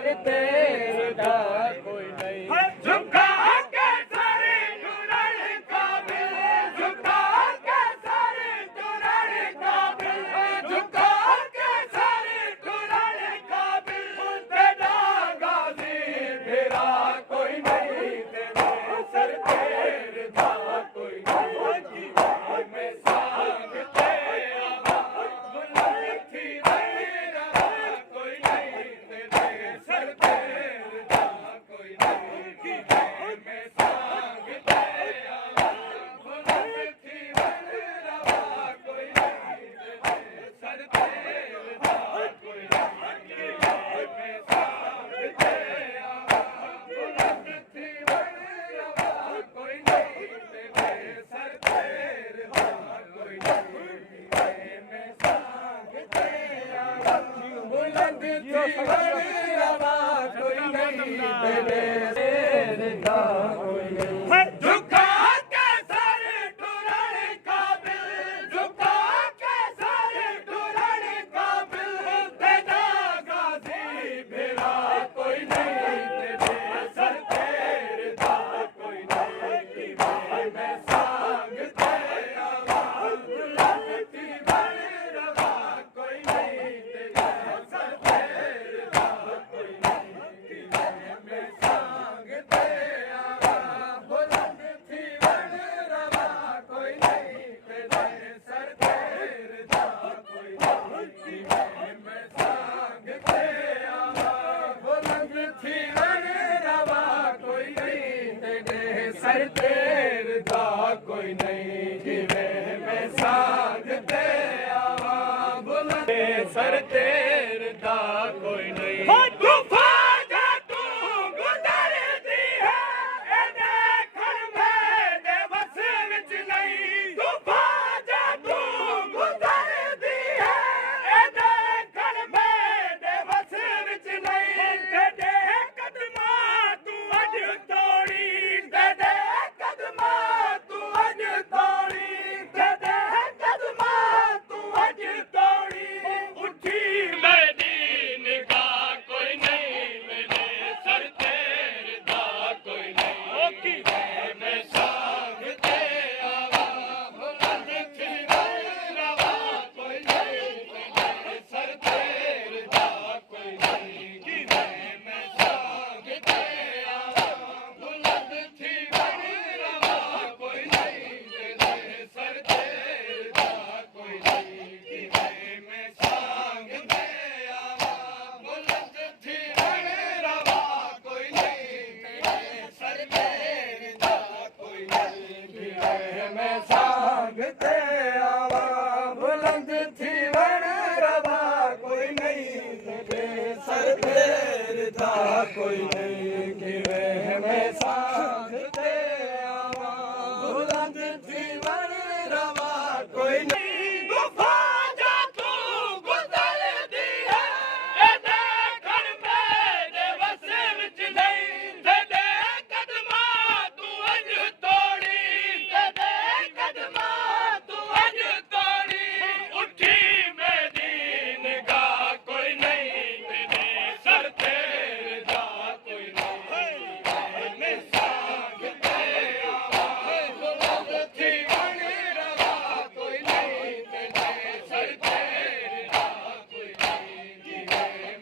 तेरे दा कोई नहीं। झुका के सर टुरन काबिल, झुका के सर टुरन काबिल, झुका के सर टुरन काबिल, तेरा गाजी फिरा कोई नहीं, तेरे सर तेरे दा कोई नहीं। मैं सांग ते आवा बुलंद थी मेरा कोई नहीं, तेरे सर तेरे दा कोई नहीं। मैं सांग ते आवा बुलंद थी मेरा कोई नहीं, तेरे सर तेरे दा कोई नहीं। मैं सांग ते आवा बुलंद थी मेरा कोई नहीं, तेरे सर तेरे दा कोई नहीं। मैं सांग ते आवा बुलंद थी मेरा कोई नहीं, तेरे तेरे दा कोई नहीं। झुका के सर टुरन काबिल, झुका के सर टुरन काबिल, तेरा गाजी फिरा कोई नहीं, तेरे सर तेरे दा कोई नहीं। मैं सांग ते आवा बुलंद थी मेरा कोई नहीं, तेरे सर तेरे दा कोई नहीं। मैं सांग ते आवा बुलंद थी मेरा कोई नहीं, तेरे सर तेरे दा कोई नहीं। मैं सांग ते आवा बुलंद थी मेरा कोई नहीं, तेरे सर तेरे दा कोई नहीं। जिवें मैं सांग ते आवा बुलंद सर तेरे दा कोई नहीं। तूफान जा तू गुजरदी है, ए देखण मेरे बस विच नहीं। तूफान जा तू गुजरदी है, ए देखण मेरे बस विच नहीं। तेरे कदमां तू अज तोड़ी, तेरे कदमां तू अज तोड़ी, तेरे कदमां तू अज तोड़ी। उठी मेरी निगाह कोई नहीं, मेरे सर तेरे दा कोई नहीं। मैं सांग ते आवा बुलंद थी मेरा कोई नहीं, मेरे सर तेरे दा कोई नहीं। मैं सांग ते आवा बुलंद थी मेरा कोई नहीं, तेरे सर तेरे दा कोई नहीं। मैं सांग ते आवा बुलंद थी मेरा कोई नहीं, तेरे सर तेरे दा कोई नहीं। मैं सांग ते आवा बुलंद थी मेरा कोई नहीं, तेरे सर तेरे दा कोई नहीं। मैं सांग ते आवा बुलंद थी मेरा कोई नहीं। तूफान जा तू गुजरदी है, ए देखण मेरे बस विच नहीं। तेरे कदमां तू अज तोड़ी, तेरे कदमां तू अज तोड़ी। उठी मेरी निगाह कोई नहीं, तेरे सर तेरे दा कोई नहीं। मैं सांग ते आवा बुलंद थी मेरा कोई नहीं, तेरे सर तेरे दा कोई नहीं।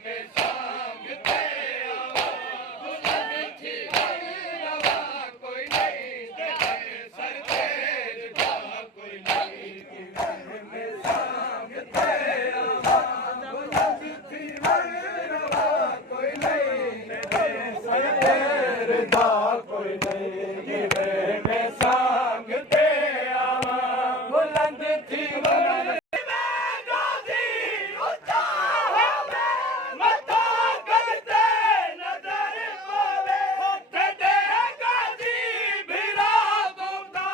मैं सांग ते आवा बुलंद थी मेरा कोई नहीं, तेरे सर तेरे दा कोई नहीं। मैं सांग ते आवा बुलंद थी मेरा कोई नहीं, तेरे सर तेरे दा कोई नहीं। मैं सांग ते आवा बुलंद थी मेरा गाजी ऊंचा होवे, मथा करते नजर पावे। तेरे गाजी बिरा दूता,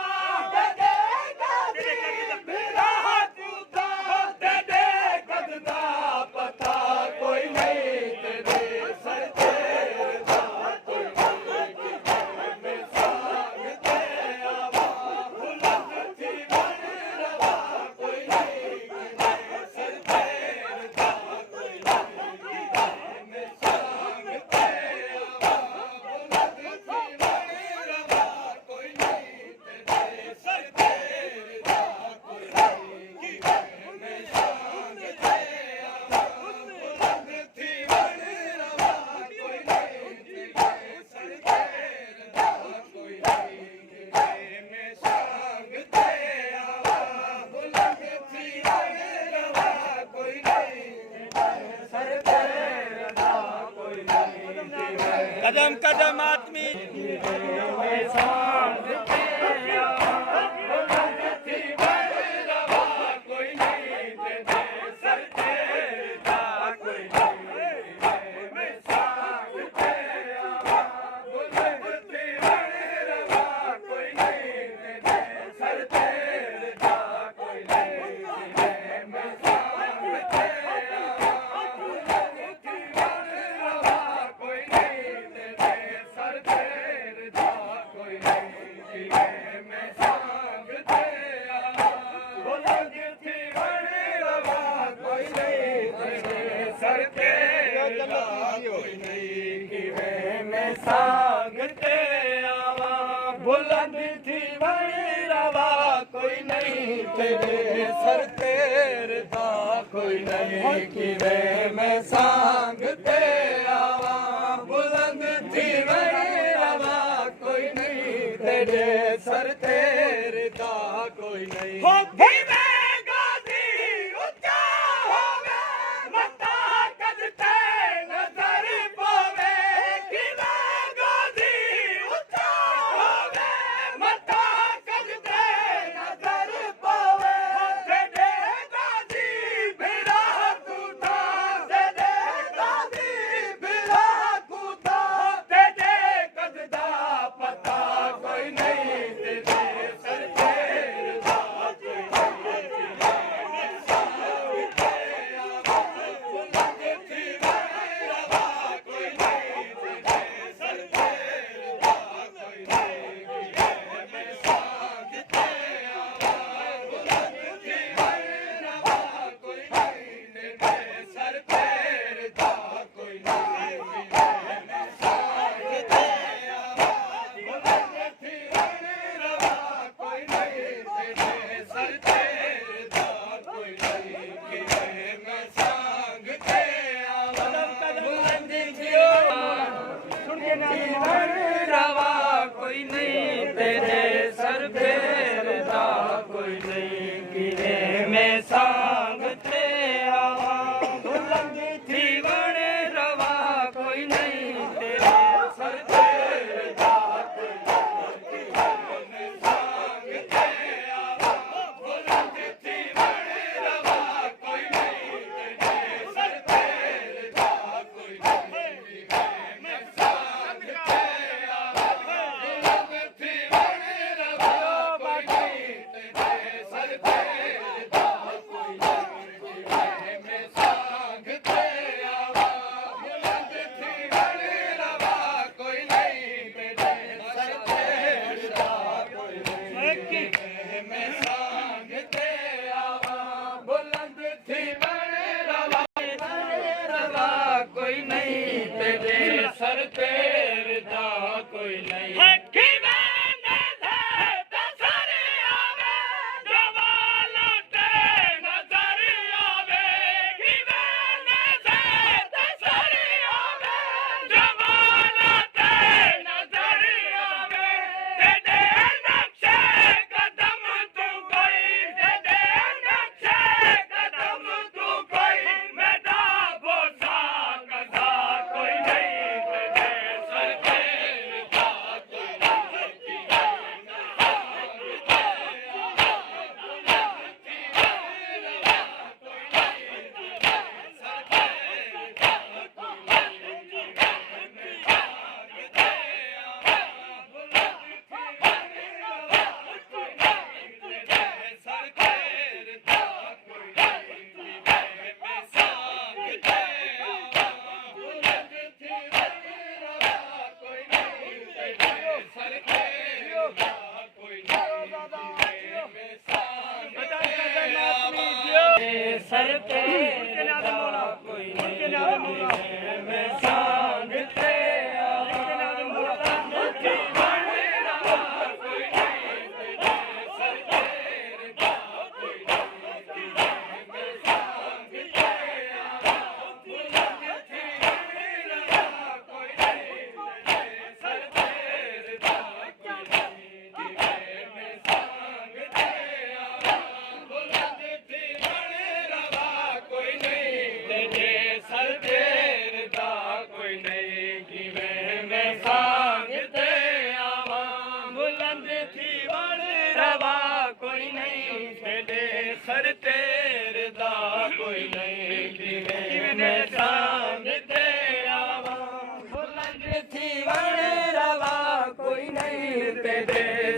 तेरे गाजी बिरा दूता, तेरे कद दा पता कोई नहीं, तेरे सर तेरे दा कोई नहीं। कदम कदम आदमी बुलंद थी वही रवा कोई नहीं तेरे सर तेरे दा कोई नहीं किवे मैं सांग ते आवा बुलंद थी वही रवा कोई नहीं तेरे सर तेरे दा कोई नहीं हो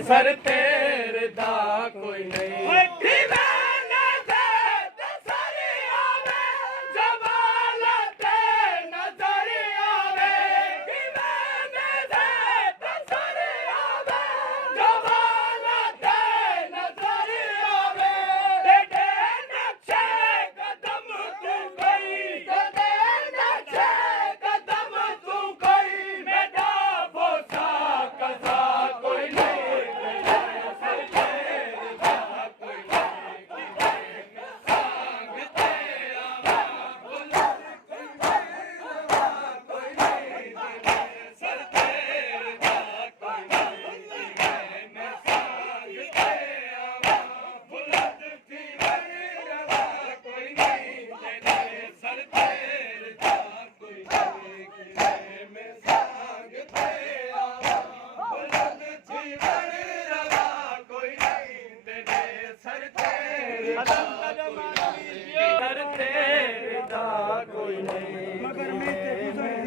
ਸਰ ਤੇਰੇ ਦਾ ਕੋਈ ਨਹੀਂ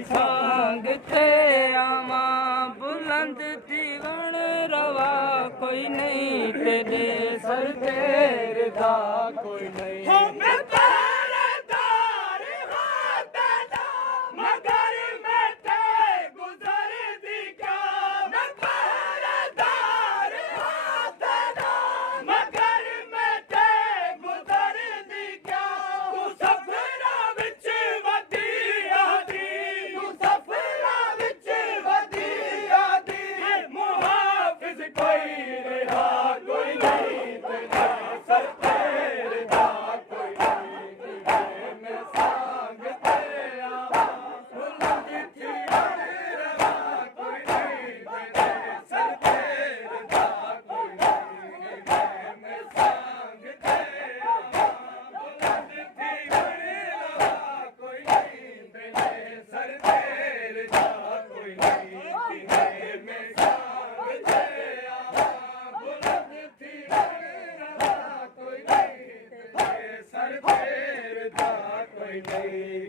ਸੰਗ ਤੇ ਆਵਾਂ ਬੁਲੰਦ ਜੀਵਨ ਰਵਾ ਕੋਈ ਨਹੀਂ ਤੇਰੇ ਸਰ ਤੇਰੇ ਦਾ ਕੋਈ ਨਹੀਂ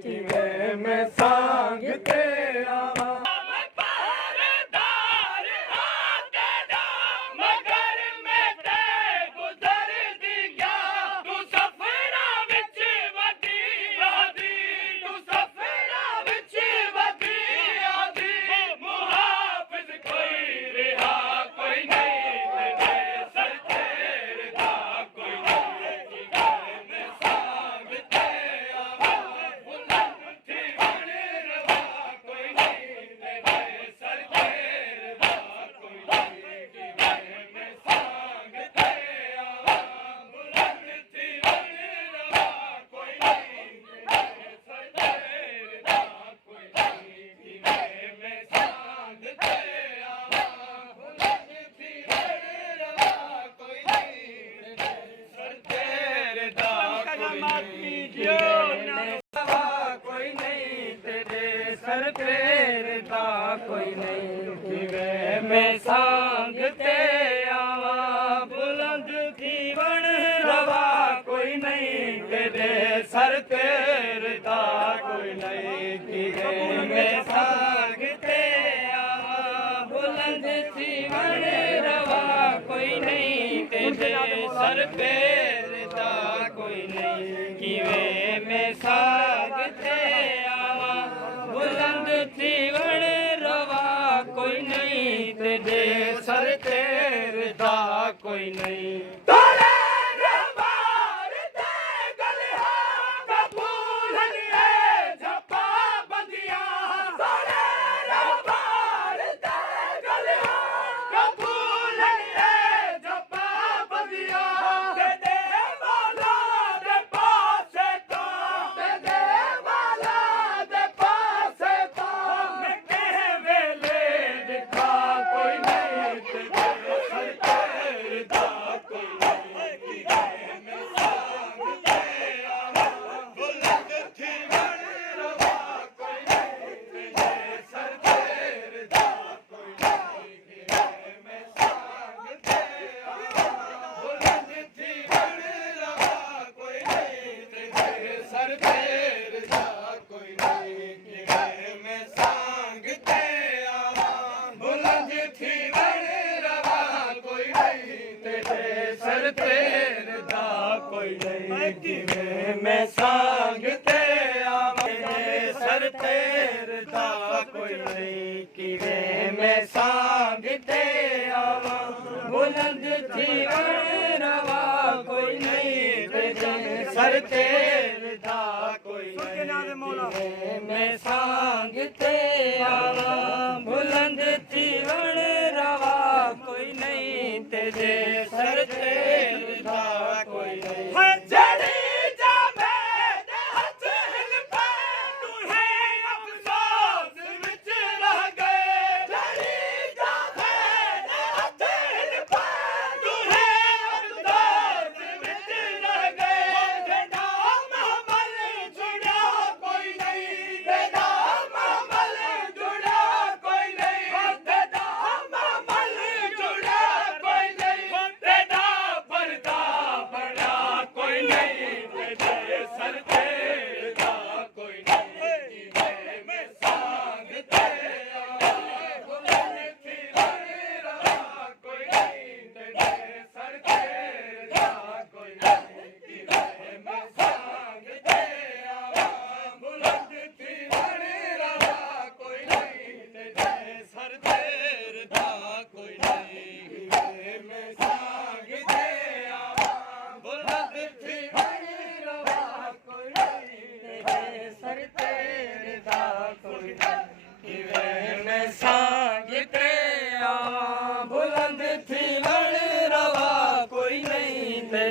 ਜਿਵੇਂ ਮੈਂ ਸੰਗ ਤੇ ਆਵਾਂ ਸਰ ਤੇਰੇ ਦਾ ਕੋਈ ਨਹੀਂ ਜਿਵੇਂ ਮੈਂ ਸੰਗ ਤੇ ਆਵਾਂ ਬੁਲੰਦ ਜੀਵਨ ਰਵਾ ਕੋਈ ਨਹੀਂ ਤੇਰੇ ਸਰ ਤੇਰੇ ਦਾ ਕੋਈ ਨਹੀਂ ਜਿਵੇਂ ਮੈਂ ਸੰਗ ਤੇ ਆਵਾਂ ਬੁਲੰਦ ਜੀਵਨ ਰਵਾ ਕੋਈ ਨਹੀਂ ਤੇਰੇ ਸਰ ਤੇਰੇ ਦਾ ਕੋਈ ਨਹੀਂ ਕਿਵੇਂ ਮੈਂ ਸੰਗ ਤੇ ਆਵਾਂ ਬੁਲੰਦ ਜੀਵਨ ਰਵਾ ਕੋਈ ਨਹੀਂ ਤੇਰੇ ਸਰ ਤੇਰੇ ਦਾ ਕੋਈ ਨਹੀਂ ਨਹੀਂ ਕਿਵੇਂ ਮੈਂ ਸਾਂਗ ਤੇ ਆਵਾਂ ਬੁਲੰਦ ਜੀਵਨ ਰਵਾ ਕੋਈ ਨਹੀਂ ਤੇਰੇ ਸਰ ਤੇ ਦਾ ਕੋਈ ਨਹੀਂ ਮੈਂ ਸਾਂਗ ਤੇ ਆਵਾਂ ਬੁਲੰਦ ਜੀਵਨ ਰਵਾ ਕੋਈ ਨਹੀਂ ਤੇਰੇ ਸਰ ਤੇ ਦਾ ਕੋਈ ਨਹੀਂ ਜੜੀ ਜਾਵੇ ਦੇ ਹੱਥ ਹਿਲ ਪੈ ਤੂੰ ਹੈ ਅਫਸੋਸ ਵਿੱਚ ਰਹਿ ਗਏ ਜੜੀ ਜਾਵੇ ਦੇ ਹੱਥ ਹਿਲ ਪੈ ਤੂੰ ਹੈ ਅਫਸੋਸ ਵਿੱਚ ਰਹਿ ਗਏ ਤੇਰਾ ਮਾਮਲ ਜੁੜਿਆ ਕੋਈ ਨਹੀਂ ਤੇਰਾ ਮਾਮਲ ਜੁੜਿਆ ਕੋਈ ਨਹੀਂ ਤੇਰਾ ਮਾਮਲ ਜੁੜਿਆ ਕੋਈ ਨਹੀਂ ਤੇਰਾ ਪਰਦਾ ਬੜਾ ਕੋਈ ਨਹੀਂ ਤੇਰੇ ਸਰ ਤੇ ਦਾ ਕੋਈ ਨਹੀਂ ਮੈਂ ਸਾਂਗ ਤੇ ਆਵਾਂ ਬੁਲੰਦ ਥੀ ਰਵਾ ਕੋਈ ਨਹੀਂ ਤੇਰੇ ਸਰ ਤੇ ਦਾ ਕੋਈ ਨਹੀਂ ਮੈਂ ਸਾਂਗ ਤੇ ਆਵਾਂ ਬੁਲੰਦ ਥੀ ਰਵਾ ਕੋਈ ਨਹੀਂ ਤੇਰੇ ਸਰ ਤੇ ਦਾ ਕੋਈ ਨਹੀਂ ਮੈਂ ਸਾਂਗ ਤੇ ਆਵਾਂ ਬੁਲੰਦ ਥੀ ਰਵਾ ਕੋਈ ਨਹੀਂ ਤੇਰੇ ਸਰ ਤੇ ਦਾ ਕੋਈ ਨਹੀਂ ਕਿਵੇਂ ਮੈਂ ਸਾਂਗ ਤੇ ਆਵਾਂ ਬੁਲੰਦ ਥੀਵਣ ਰਵਾ ਕੋਈ ਨਹੀਂ ਤੇ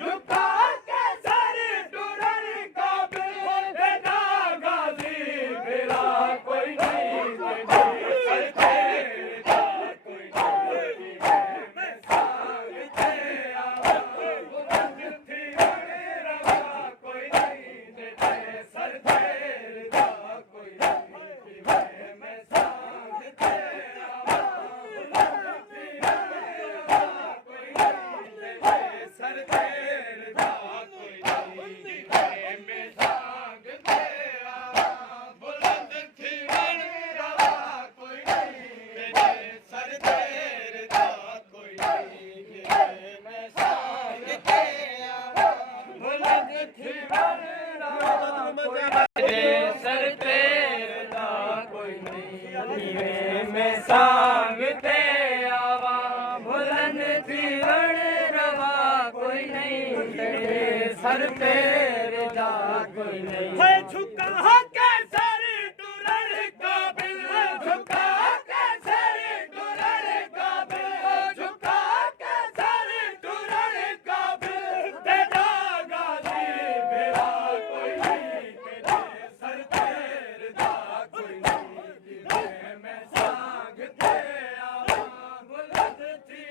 ਲੁਕਾ ਕੇ ਸਰ ਟੁਰਨ ਕਾਬਿਲ ਤੇਰਾ ਗਾਜ਼ੀ ਮੇਰਾ ਕੋਈ ਨਹੀਂ ਤੇਰੇ ਸਰ ਤੇ ਦਾ ਕੋਈ ਨਹੀਂ ਮੈਂ ਸਾਂਗ ਤੇ ਆਵਾਂ ਬੁਲੰਦ ਥੀ ਰਵਾ ਕੋਈ ਨਹੀਂ ਤੇਰੇ ਸਰ ਤੇ ਦਾ ਕੋਈ ਨਹੀਂ ਮੈਂ ਸਾਂਗ ਤੇ ਆਵਾਂ ਬੁਲੰਦ ਥੀ ਰਵਾ ਕੋਈ ਨਹੀਂ ਤੇਰੇ ਸਰ ਤੇ ਦਾ ਕੋਈ ਨਹੀਂ ਮੈਂ ਸਾਂਗ ਤੇ ਆਵਾਂ ਬੁਲੰਦ ਥੀ ਰਵਾ ਕੋਈ ਨਹੀਂ ਤੇਰੇ ਸਰ ਤੇ ਦਾ ਕੋਈ ਨਹੀਂ ਮੈਂ ਸਾਂਗ ਤੇ ਆਵਾਂ ਬੁਲੰਦ ਥੀ ਰਵਾ ਕੋਈ ਤੇਰੇ ਸਰ ਤੇ ਦਾ ਕੋਈ ਨਹੀਂ ਕਿਵੇਂ ਮੈਂ ਸਾਂਗ ਤੇ ਆਵਾਂ ਬੁਲੰਦ ਥੀਵਣ ਰਵਾ ਕੋਈ ਨਹੀਂ ਤੇਰੇ ਸਰ ਤੇ ਦਾ ਕੋਈ ਨਹੀਂ है झुका के सर टुरन काबिल झुका के सर टुरन काबिल झुका के सर टुरन काबिल तेरा गाजी मेरा कोई नहीं तेरे सर तेरे दा कोई नहीं मैं साग ते आवां बुलंद थी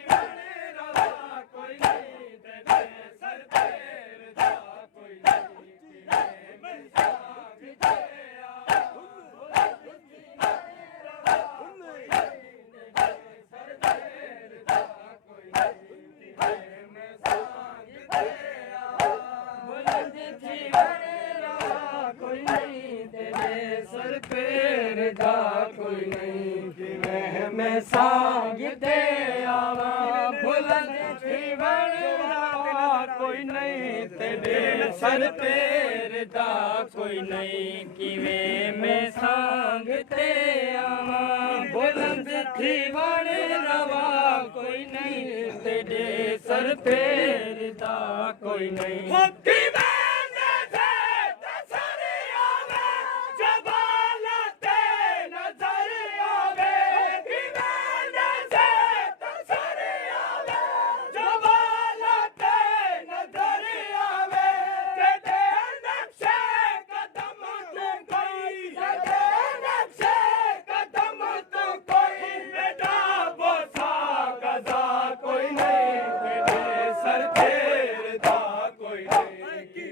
रवा कोई नहीं तेरे सर तेरे दा कोई नहीं मैं साग ते आवां बुलंद थी रवा कोई नहीं तेरे सर तेरे दा कोई नहीं मैं साग ते आवां ਬੁਲੰਦ ਥੀਵਣ ਰਵਾ ਕੋਈ ਨਹੀਂ ਤੇਰੇ ਸਰ ਤੇ ਦਾ ਕੋਈ ਨਹੀਂ ਕਿਵੇਂ ਮੈਂ ਸਾਂਗ ਤੇ ਆਵਾਂ ਬੁਲੰਦ ਥੀਵਣ ਰਵਾ ਕੋਈ ਨਹੀਂ ਤੇਰੇ ਸਰ ਤੇ ਦਾ ਕੋਈ ਨਹੀਂ ਕਿਵੇਂ ਮੈਂ ਸਾਂਗ ਤੇ ਆਵਾਂ ਬੁਲੰਦ ਥੀਵਣ ਰਵਾ ਕੋਈ ਨਹੀਂ ਤੇਰੇ ਸਰ ਤੇ ਦਾ ਕੋਈ ਨਹੀਂ होती मैंने से नजर आवे जबालते नजर आवे कि मैंने से नजर आवे जबालते नजर आवे तेरे नक्शे कदम तू कोई तेरे नक्शे कदम तू कोई बेटा बोसा गजा कोई नहीं तेरे सर तेरे दा कोई नहीं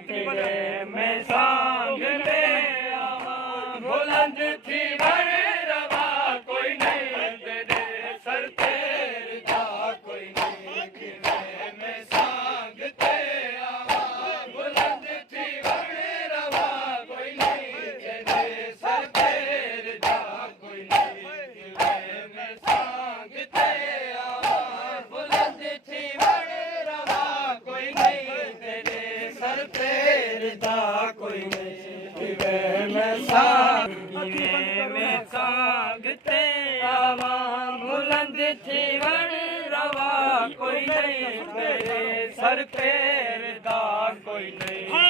ਤੇਰੇ ਮੈਂ ਸੰਗ ਤੇ ਆਵਾਂ ਬੁਲੰਦ ਥੀ ਬਣ ਰਵਾ ਕੋਈ ਨਹੀਂ ਤੇਰੇ ਸਰ ਤੇ ਦਾ ਕੋਈ ਨਹੀਂ ਕਿਵੇਂ ਮੈਂ ਸੰਗ ਤੇ ਆਵਾਂ ਬੁਲੰਦ ਥੀ ਬਣ ਰਵਾ ਕੋਈ ਨਹੀਂ ਤੇਰੇ ਸਰ ਤੇ ਦਾ ਕੋਈ ਨਹੀਂ ਕਿਵੇਂ ਮੈਂ ਸੰਗ ਤੇ ਆਵਾਂ ਬੁਲੰਦ ਥੀ ਬਣ ਰਵਾ ਕੋਈ ਨਹੀਂ ਤੇਰੇ ਸਰ ਤੇ ਦਾ ਕੋਈ ਨਹੀਂ ਕਿਵੇਂ ਮੈਂ ਸੰਗ ਤੇ ਆਵਾਂ ਬੁਲੰਦ ਥੀ ਬਣ ਰਵਾ ਕੋਈ ਨਹੀਂ ਤੇਰੇ ਸਰ ਤੇ ਦਾ ਕੋਈ ਨਹੀਂ